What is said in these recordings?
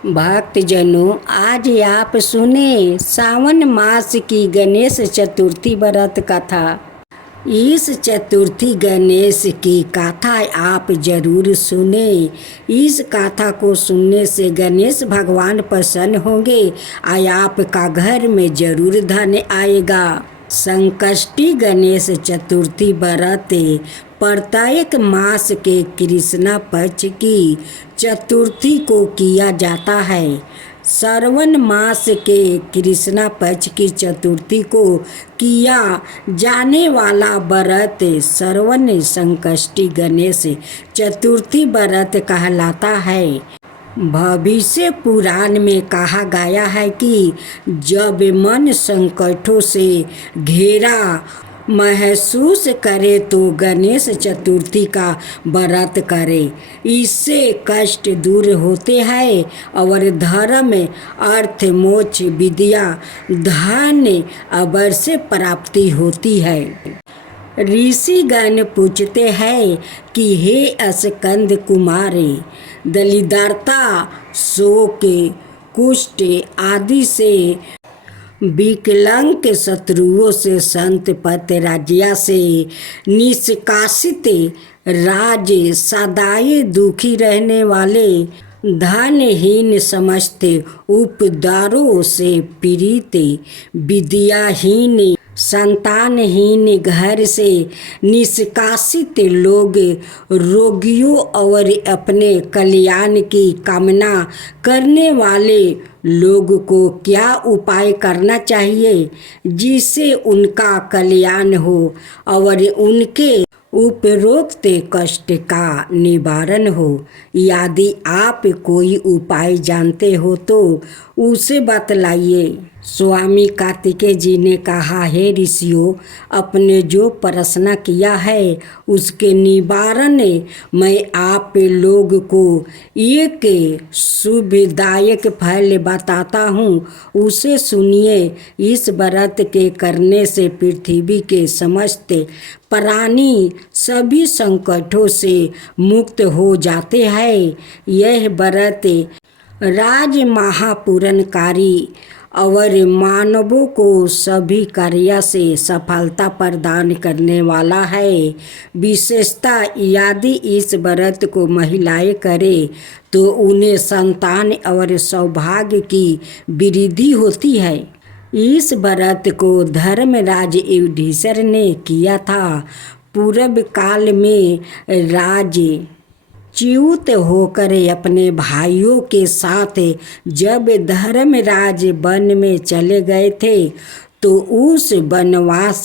भक्तजनों, आज आप सुने सावन मास की गणेश चतुर्थी व्रत कथा। इस चतुर्थी गणेश की कथा आप जरूर सुने। इस कथा को सुनने से गणेश भगवान प्रसन्न होंगे और आपका घर में जरूर धन आएगा। संकष्टी गणेश चतुर्थी व्रत प्रत्येक मास के कृष्णा पक्ष की चतुर्थी को किया जाता है। श्रावण मास के कृष्णा पक्ष की चतुर्थी को किया जाने वाला व्रत श्रावण संकष्टी गणेश चतुर्थी व्रत कहलाता है। भविष्य पुराण में कहा गया है कि जब मन संकटों से घिरा महसूस करे तो गणेश चतुर्थी का व्रत करे। इससे कष्ट दूर होते हैं और धर्म, अर्थ, मोक्ष, विद्या, धन अवश्य प्राप्ति होती है। ऋषिगण पूछते हैं कि हे स्कंद कुमारी, दरिद्रता, शोक, कुष्ठ आदि से विकलांग शत्रुओं से, संत पत राज्या से निष्कासित, राज सदाए दुखी रहने वाले, धनहीन समस्त उपद्रवों से पीड़ित, विद्याहीन, संतानहीन, घर से निष्कासित लोग, रोगियों और अपने कल्याण की कामना करने वाले लोग को क्या उपाय करना चाहिए जिससे उनका कल्याण हो और उनके उपरोक्त कष्ट का निवारण हो। यदि आप कोई उपाय जानते हो तो उसे बतलाइए। स्वामी कार्तिकेय जी ने कहा, हे ऋषियों, अपने जो प्रश्न किया है उसके निवारण मैं आप लोग को एक शुभदायक फल बताता हूँ, उसे सुनिए। इस व्रत के करने से पृथ्वी के समस्त प्राणी सभी संकटों से मुक्त हो जाते हैं। यह व्रत राज महापूरणकारी और मानवों को सभी कार्य से सफलता प्रदान करने वाला है। विशेषता यदि इस व्रत को महिलाएं करें तो उन्हें संतान और सौभाग्य की वृद्धि होती है। इस व्रत को धर्मराज युधिष्ठिर ने किया था। पूर्व काल में राज च्युत होकर अपने भाइयों के साथ जब धर्मराज वन में चले गए थे तो उस वनवास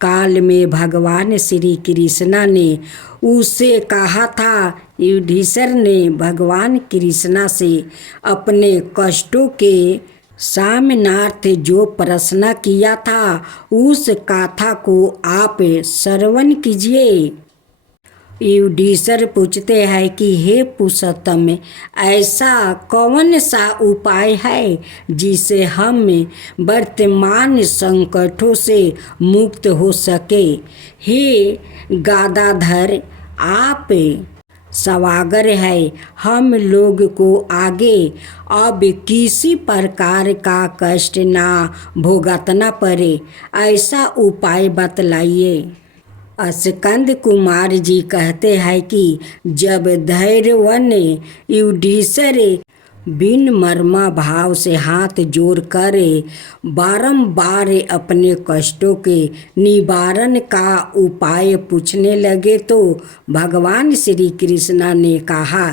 काल में भगवान श्री कृष्ण ने उसे कहा था। युधिष्ठिर ने भगवान कृष्ण से अपने कष्टों के सामनार्थ जो प्रश्न किया था उस कथा को आप श्रवण कीजिए। युधिष्ठिर पूछते हैं कि हे पुरुषोत्तम, ऐसा कौन सा उपाय है जिससे हम वर्तमान संकटों से मुक्त हो सके। हे गदाधर, आप सवागर है, हम लोग को आगे अब किसी प्रकार का कष्ट ना भुगतना पड़े, ऐसा उपाय बतलाइए। स्कंद कुमार जी कहते हैं कि जब धैर्यवान युधिष्ठिर बिन मर्मा भाव से हाथ जोड़कर बारंबार अपने कष्टों के निवारण का उपाय पूछने लगे तो भगवान श्री कृष्ण ने कहा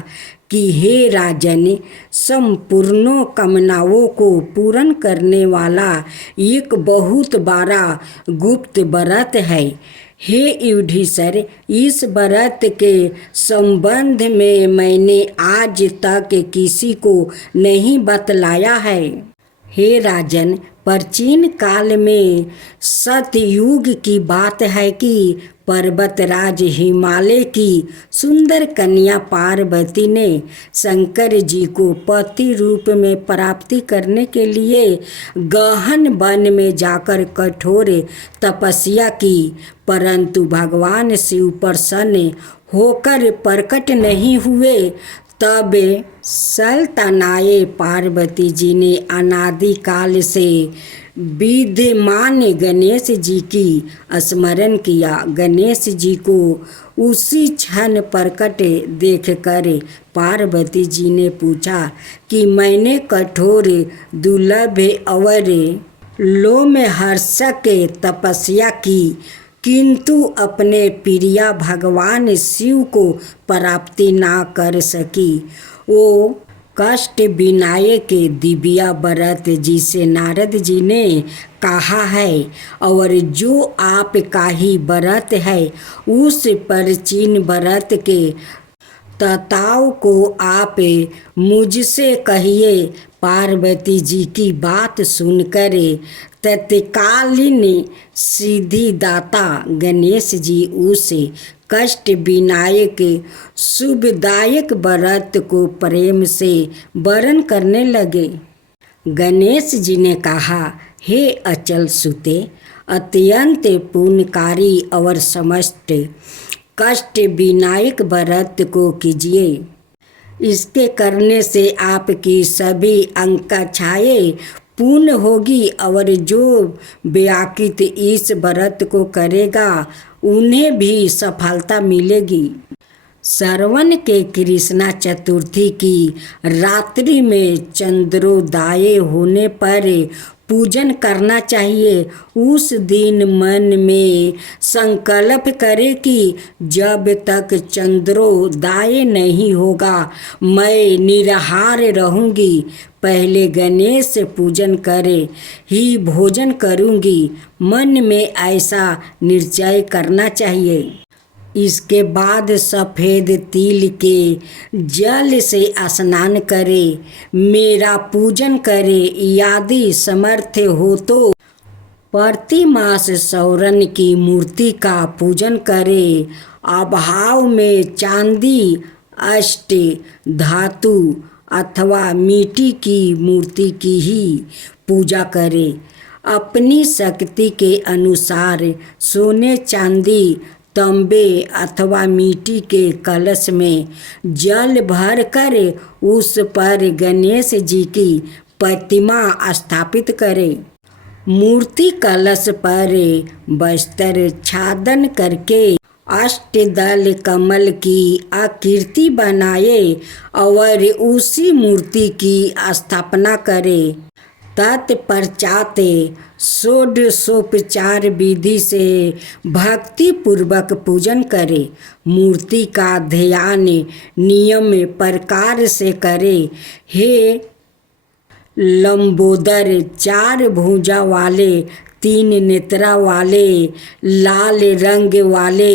कि हे राजन, संपूर्ण कामनाओं को पूर्ण करने वाला एक बहुत बड़ा गुप्त व्रत है। हे युधिष्ठिर, इस व्रत के संबंध में मैंने आज तक किसी को नहीं बतलाया है। हे राजन, प्राचीन काल में सतयुग की बात है कि पर्वतराज हिमालय की सुंदर कन्या पार्वती ने शंकर जी को पति रूप में प्राप्ति करने के लिए गहन वन में जाकर कठोर तपस्या की, परंतु भगवान शिव प्रसन्न होकर प्रकट नहीं हुए। तब सल्तनाए पार्वती जी ने अनादिकाल से विद्यमान गणेश जी की स्मरण किया। गणेश जी को उसी क्षण प्रकट देखकर पार्वती जी ने पूछा कि मैंने कठोर दुर्लभ और लोमहर्षक तपस्या की, किंतु अपने प्रिय भगवान शिव को प्राप्ति ना कर सकी। वो कष्ट विनायक दिव्या व्रत जिसे नारद जी ने कहा है, और जो आपका ही व्रत है, उस प्राचीन व्रत के तताओं को आप मुझसे कहिए। पार्वती जी की बात सुनकर तत्कालीन सिद्धिदाता गणेश जी उस कष्ट विनायक शुभदायक व्रत को प्रेम से वरण करने लगे। गणेश जी ने कहा, हे अचल सुते, अत्यंत पुण्यकारी और समस्त कष्ट विनायक व्रत को कीजिए। इसके करने से आपकी सभी आकांक्षाएं पूर्ण होगी, और जो व्याकृत इस व्रत को करेगा उन्हें भी सफलता मिलेगी। श्रवण के कृष्णा चतुर्थी की रात्रि में चंद्रोदय होने पर पूजन करना चाहिए। उस दिन मन में संकल्प करे कि जब तक चंद्रोदय नहीं होगा मैं निराहार रहूंगी। पहले गणेश पूजन करे ही भोजन करूंगी। मन में ऐसा निश्चय करना चाहिए। इसके बाद सफ़ेद तिल के जल से स्नान करे, मेरा पूजन करे। यदि समर्थ हो तो प्रति मास सौरन की मूर्ति का पूजन करे। अभाव में चांदी, अष्ट धातु अथवा मिट्टी की मूर्ति की ही पूजा करे। अपनी शक्ति के अनुसार सोने, चांदी, तांबे अथवा मिट्टी के कलश में जल भर कर उस पर गणेश जी की प्रतिमा स्थापित करें। मूर्ति कलश पर वस्त्र छादन करके अष्टदल कमल की आकृति बनाए और उसी मूर्ति की स्थापना करे। तत्पश्चात षोडशोपचार विधि से भक्ति पूर्वक पूजन करे। मूर्ति का ध्यान नियम प्रकार से करे। हे लंबोदर, चार भुजा वाले, तीन नेत्रा वाले, लाल रंग वाले,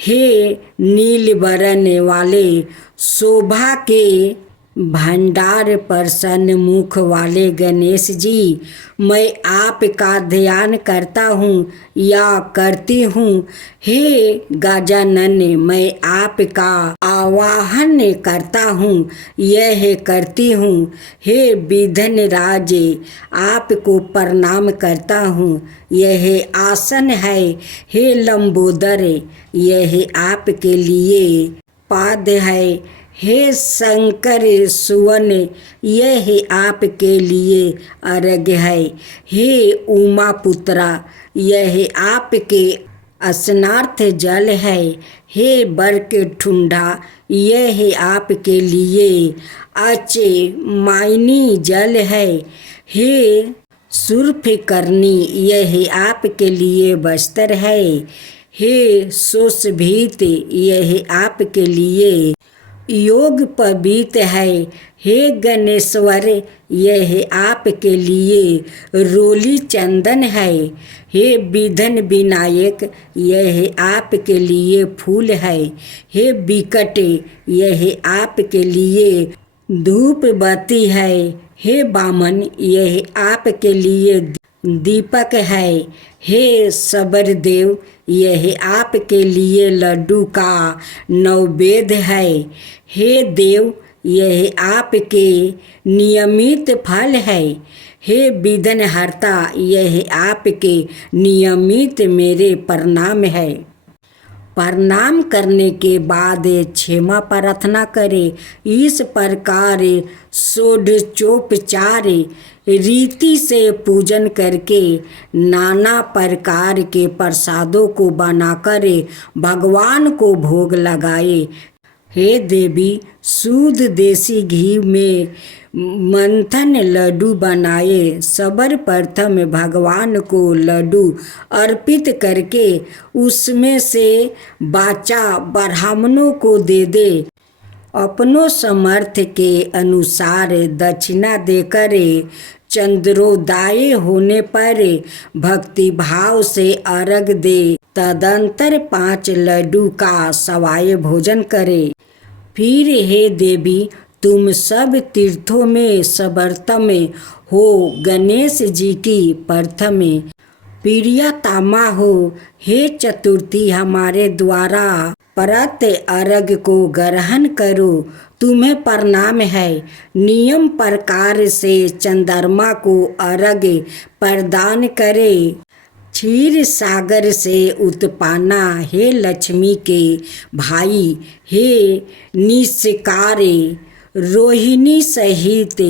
हे नील वर्ण वाले, शोभा के भंडार प्रसन्न मुख वाले गणेश जी, मैं आपका ध्यान करता हूँ या करती हूँ। हे गजानन, मैं आपका आवाहन करता हूँ, यह करती हूँ। हे विघ्न राज, आपको प्रणाम करता हूँ, यह आसन है। हे लंबोदर, यह आपके लिए पाद है। हे शंकर सुवन, यह आपके लिए अर्घ्य है। हे उमा पुत्रा, यह आपके स्नार्थ जल है। हे बर्क ठुंडा, यह आपके लिए अचमाइनी जल है। हे सुर्फ करनी, यह आपके लिए वस्त्र है। हे सुशोभित, यह आपके लिए योग पवित है। हे गणेश्वर, यह आपके लिए रोली चंदन है। हे विघ्न विनायक, यह आपके लिए फूल है। हे विकट, यह आपके लिए धूप बत्ती है। हे वामन, यह आपके लिए दीपक है। हे सबर देव, यह आपके लिए लड्डू का नैवेद्य है। हे देव, यह आपके नियमित फल है। हे विघ्नहर्ता, यह आपके नियमित मेरे प्रणाम है। प्रणाम करने के बाद क्षमा प्रार्थना करे। इस प्रकार षोडशोपचार रीति से पूजन करके नाना प्रकार के प्रसादों को बनाकर भगवान को भोग लगाए। हे देवी, शुद्ध देसी घी में मंथन लड्डू बनाए। सर्वप्रथम भगवान को लड्डू अर्पित करके उसमें से बाचा ब्राह्मणों को दे दे। अपनों समर्थ के अनुसार दक्षिणा देकर चंद्रोदय होने पर भक्ति भाव से अर्घ दे। तदंतर 5 लड्डू का सवाय भोजन करे। फिर हे देवी, तुम सब तीर्थों में सर्वोत्तम हो। गणेश जी की प्रथम प्रियतमा हो। हे चतुर्थी, हमारे द्वारा परत अर्घ को ग्रहण करो। तुम्हें प्रणाम है। नियम प्रकार से चंद्रमा को अर्घ प्रदान करे। क्षीर सागर से उत्पन्ना, हे लक्ष्मी के भाई, हे निष्कारे रोहिणी सहित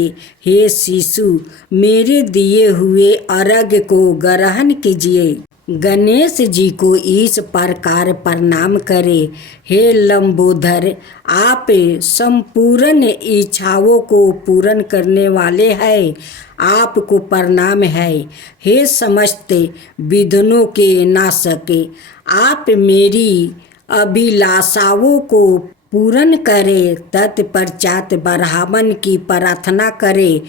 हे शिशु, मेरे दिए हुए अर्घ को ग्रहण कीजिए। गणेश जी को इस प्रकार प्रणाम करे। हे लंबोदर, आप संपूर्ण इच्छाओं को पूर्ण करने वाले हैं। आपको प्रणाम है। हे समस्त विघ्नों के नाशक, आप मेरी अभिलाषाओं को पूर्ण करे। तत्पश्चात ब्राह्मण की प्रार्थना करे।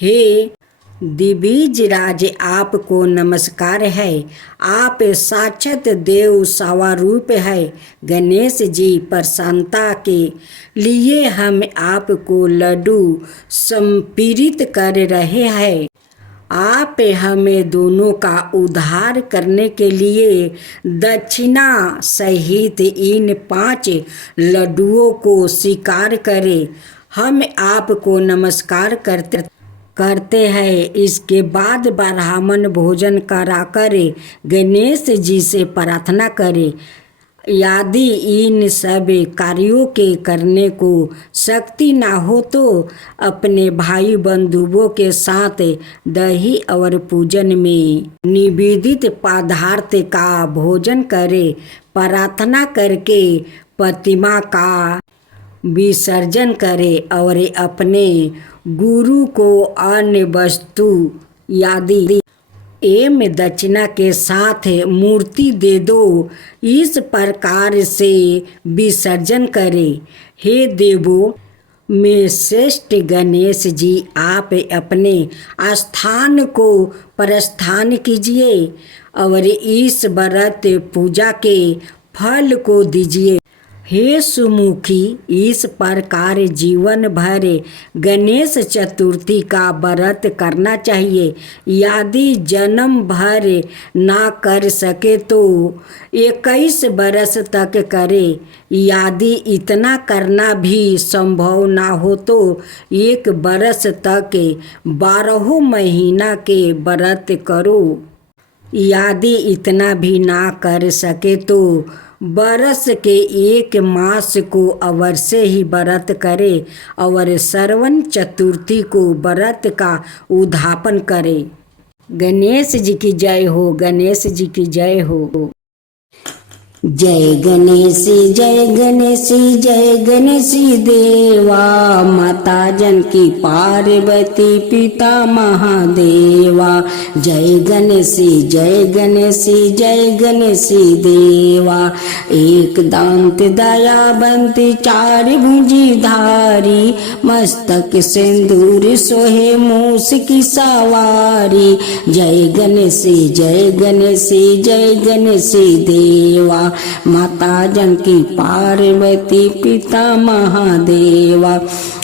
हे दिविज राज, आपको नमस्कार है। आप साक्षात देव स्वरूप है। गणेश जी, प्रसन्नता के लिए हम आपको लड्डू समर्पित कर रहे हैं। आप हमें दोनों का उद्धार करने के लिए दक्षिणा सहित इन 5 लड्डुओं को स्वीकार करें। हम आपको नमस्कार करते हैं। इसके बाद ब्राह्मण भोजन कराकर गणेश जी से प्रार्थना करे। यदि इन सब कार्यों के करने को शक्ति ना हो तो अपने भाई बंधुओं के साथ दही और पूजन में निवेदित पदार्थ का भोजन करे। प्रार्थना करके प्रतिमा का विसर्जन करे और अपने गुरु को अन्य वस्तु यदि एवं दक्षिणा के साथ मूर्ति दे दो। इस प्रकार से विसर्जन करे। हे देवों में श्रेष्ठ गणेश जी, आप अपने स्थान को प्रस्थान कीजिए और इस व्रत पूजा के फल को दीजिए। हे सुमुखी, इस प्रकार जीवन भर गणेश चतुर्थी का व्रत करना चाहिए। यदि जन्म भर ना कर सके तो 21 वर्ष तक करे। यदि इतना करना भी संभव ना हो तो 1 वर्ष तक 12 महीना के व्रत करो। यदि इतना भी ना कर सके तो बरस के 1 मास को अवश्य ही व्रत करे और श्रवण चतुर्थी को व्रत का उद्यापन करे। गणेश जी की जय हो। गणेश जी की जय हो। जय गणेश, जय गणेश, जय गणेश देवा। माता जानकी पार्वती पिता महादेवा। जय गणेश, जय गणेश, जय गणेश देवा। एक दांत दयावंत 4 भुजी धारी। मस्तक सिंदूर सोहे मूस की सवारी। जय गणेश, जय गणेश, जय गणेश देवा। माता जानकी पार्वती पिता महादेवा।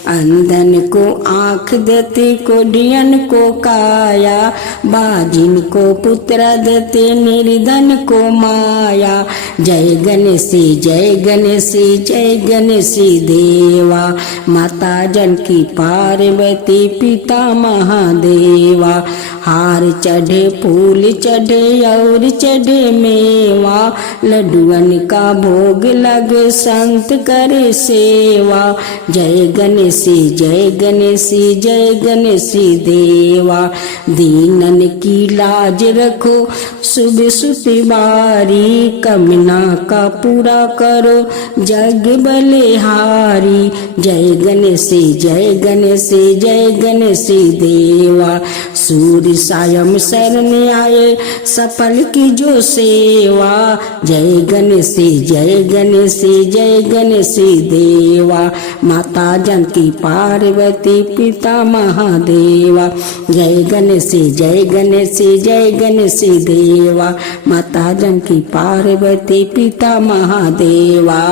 अंधन को आँख देते, कोढ़ियन को काया, बाजिन को पुत्र देते, निर्धन को माया। जय गणेश जय गणेश जय गणेश देवा, माता जानकी पार्वती पिता महादेवा। हार चढ़े फूल चढ़े और चढ़े मेवा, लड्डुअन का भोग लगे संत करे सेवा। जय गणेश जय गणेश जय गणेश देवा, दीनन की लाज रखो सुबह सुतिवारी, कमना का पूरा करो जग बलिहारी। जय गणेश जय गणेश जय गणेश देवा, सूर्य सायं शरण आए सफल की जो सेवा। जय गणेश जय गणेश जय गणेश देवा, माता जानकी पार्वती पिता महादेवा। जय गणेश जय गणेश जय गणेश देवा, माता जानकी पार्वती पिता महादेवा।